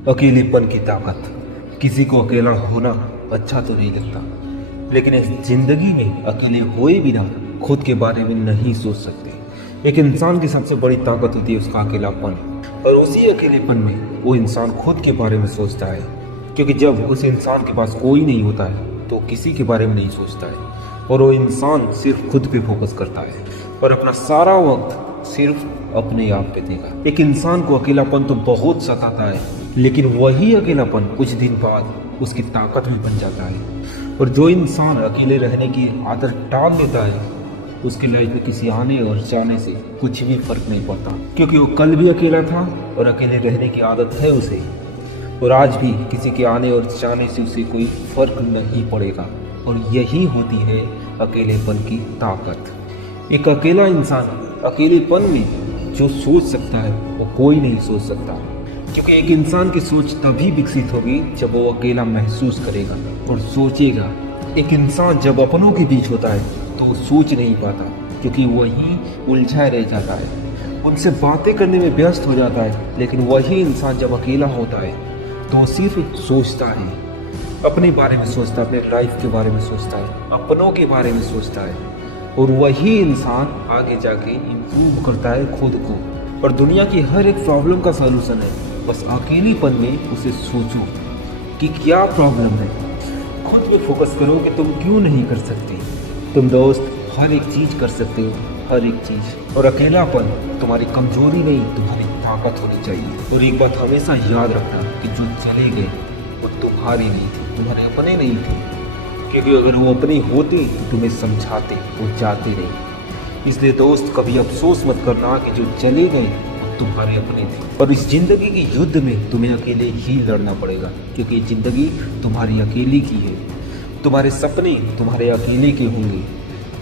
अकेलेपन की ताकत। किसी को अकेला होना अच्छा तो नहीं लगता, लेकिन इस जिंदगी में अकेले हुए बिना खुद के बारे में नहीं सोच सकते। एक इंसान की सबसे बड़ी ताकत होती है उसका अकेलापन, और उसी अकेलेपन में वो इंसान खुद के बारे में सोचता है। क्योंकि जब उस इंसान के पास कोई नहीं होता है तो किसी के बारे में नहीं सोचता है, और वो इंसान सिर्फ खुद पे फोकस करता है और अपना सारा वक्त सिर्फ अपने आप पे देगा। एक इंसान को अकेलापन तो बहुत सताता है, लेकिन वही अकेलापन कुछ दिन बाद उसकी ताकत भी बन जाता है। और जो इंसान अकेले रहने की आदत डाल लेता है उसकी लाइफ में किसी आने और जाने से कुछ भी फर्क नहीं पड़ता, क्योंकि वो कल भी अकेला था और अकेले रहने की आदत है उसे, और आज भी किसी के आने और जाने से उसे कोई फर्क नहीं पड़ेगा। और यही होती है अकेलेपन की ताकत। एक अकेला इंसान अकेलेपन में जो सोच सकता है वो कोई नहीं सोच सकता, क्योंकि एक इंसान की सोच तभी विकसित होगी जब वो अकेला महसूस करेगा और सोचेगा। एक इंसान जब अपनों के बीच होता है तो वो सोच नहीं पाता, क्योंकि वही उलझा रह जाता है, उनसे बातें करने में व्यस्त हो जाता है। लेकिन वही इंसान जब अकेला होता है तो वो सिर्फ सोचता है, अपने बारे में सोचता है, अपने लाइफ के बारे में सोचता है, अपनों के बारे में सोचता है, और वही इंसान आगे जाके इम्प्रूव करता है खुद को। और दुनिया की हर एक प्रॉब्लम का सलूशन है, बस अकेलेपन में उसे सोचो कि क्या प्रॉब्लम है। खुद पे फोकस करो कि तुम क्यों नहीं कर सकते। तुम दोस्त हर एक चीज कर सकते हो, हर एक चीज। और अकेलापन तुम्हारी कमजोरी नहीं, तुम्हारी ताकत होनी चाहिए। और एक बात हमेशा याद रखना कि जो चले गए वो तुम्हारे नहीं थे, तुम्हारे अपने नहीं थे, क्योंकि अगर वो अपने होते तो तुम्हें समझाते, वो जाते नहीं। इसलिए दोस्त कभी अफसोस मत करना कि जो चले गए वो तुम्हारे अपने थे। और इस जिंदगी के युद्ध में तुम्हें अकेले ही लड़ना पड़ेगा, क्योंकि ये जिंदगी तुम्हारी अकेले की है। तुम्हारे सपने तुम्हारे अकेले के होंगे,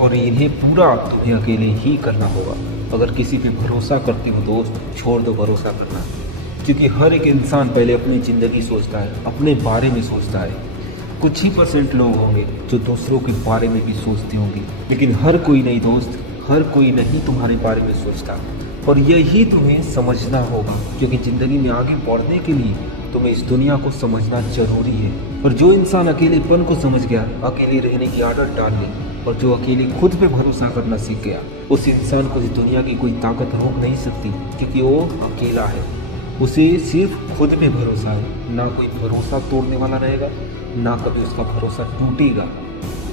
और इन्हें पूरा तुम्हें अकेले ही करना होगा। अगर किसी पे भरोसा करते हो दोस्त, छोड़ दो भरोसा करना, क्योंकि हर एक इंसान पहले अपनी ज़िंदगी सोचता है, अपने बारे में सोचता है। कुछ ही % लोग होंगे जो दूसरों के बारे में भी सोचते होंगे, लेकिन हर कोई नहीं दोस्त, हर कोई नहीं तुम्हारे बारे में सोचता। और यही तुम्हें समझना होगा, क्योंकि ज़िंदगी में आगे बढ़ने के लिए तुम्हें इस दुनिया को समझना जरूरी है। और जो इंसान अकेलेपन को समझ गया, अकेले रहने की आदत डाल ली, और जो अकेले खुद पे भरोसा करना सीख गया, उस इंसान को इस दुनिया की कोई ताकत रोक नहीं सकती, क्योंकि वो अकेला है। उसे सिर्फ खुद पे भरोसा है, ना कोई भरोसा तोड़ने वाला रहेगा, ना कभी उसका भरोसा टूटेगा।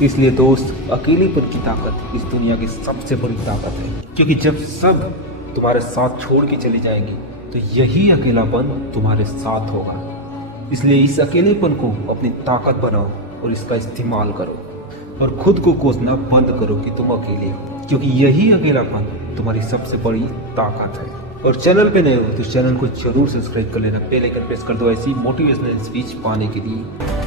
इसलिए दोस्त, अकेलेपन की ताकत इस दुनिया की सबसे बड़ी ताकत है, क्योंकि जब सब तुम्हारे साथ छोड़ के चले जाएंगे तो यही अकेलापन तुम्हारे साथ होगा। इसलिए इस अकेलेपन को अपनी ताकत बनाओ और इसका इस्तेमाल करो, और खुद को कोसना बंद करो कि तुम अकेले हो, क्योंकि यही अकेलापन तुम्हारी सबसे बड़ी ताकत है। और चैनल पे नए हो तो चैनल को जरूर सब्सक्राइब कर लेना, बेल आइकन प्रेस कर दो ऐसी मोटिवेशनल स्पीच पाने के लिए।